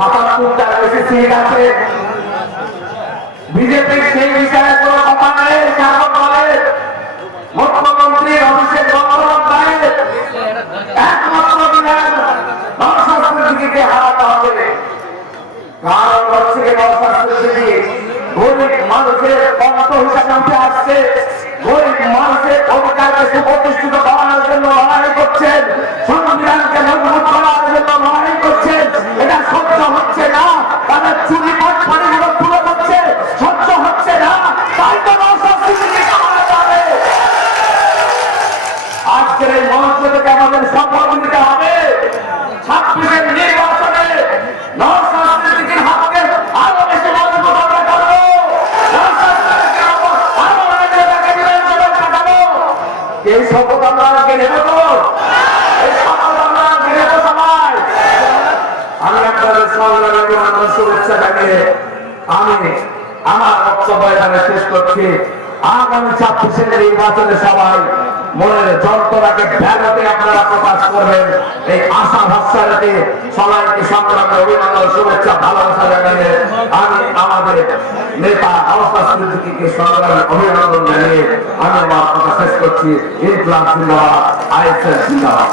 ৭৭টা বেশি সিট আছে। বিজেপির সেই বিষয়ে কোনো কথা নেই। শাসক দলের মুখ্যমন্ত্রীর অভিষেক বন্দ্যোপাধ্যায়ের একমাত্র বিধান নওশাদকে হারাতে হবে। কারণ হচ্ছে নওশাদকে গরিব মানুষের কণ্ঠ হিসাবে উঠে আসছে, গরিব মানুষের অধিকারকে সুপ্রতিষ্ঠিত করার জন্য লড়াই করছেন, সংবিধানকে মজবুত করার জন্য লড়াই করছেন। এটা সহ্য হচ্ছে না, তাদের চুরি পাটপাড়িগুলো তুলে করছে, সহ্য হচ্ছে না। তাই তো নওশাদকে হারাতে হবে। আজকের এই মঞ্চ থেকে আমাদের শপথ নিতে হবে ২৬-এর নির্বাচনে নওশাদকে হাতকে আরো বেশি মজবুত আমরা করবো। এই শপথ আমরা আজকে নেব তো, এই শপথ আমরা আজকে নেব সবাই। আমি আপনাদের সংগ্রামী মানুষ শুভেচ্ছা জানিয়ে আমি আমার বক্তব্য এখানে শেষ করছি। আগামী ২৬-এর নির্বাচনে সবাই মনের যন্ত্রণাকে ভ্যালতে আপনারা প্রকাশ করবেন, এই আশা ভরসা রেখে সবাইকে সংগ্রামে অভিনন্দন শুভেচ্ছা ভালোবাসা জানিয়ে আমি আমাদের নেতা নওশাদ সিদ্দিকীকে সংগ্রামে অভিনন্দন জানিয়ে আমি আমার কথা শেষ করছি। ইনকলাব জিন্দাবাদ, আইএসএফ জিন্দাবাদ।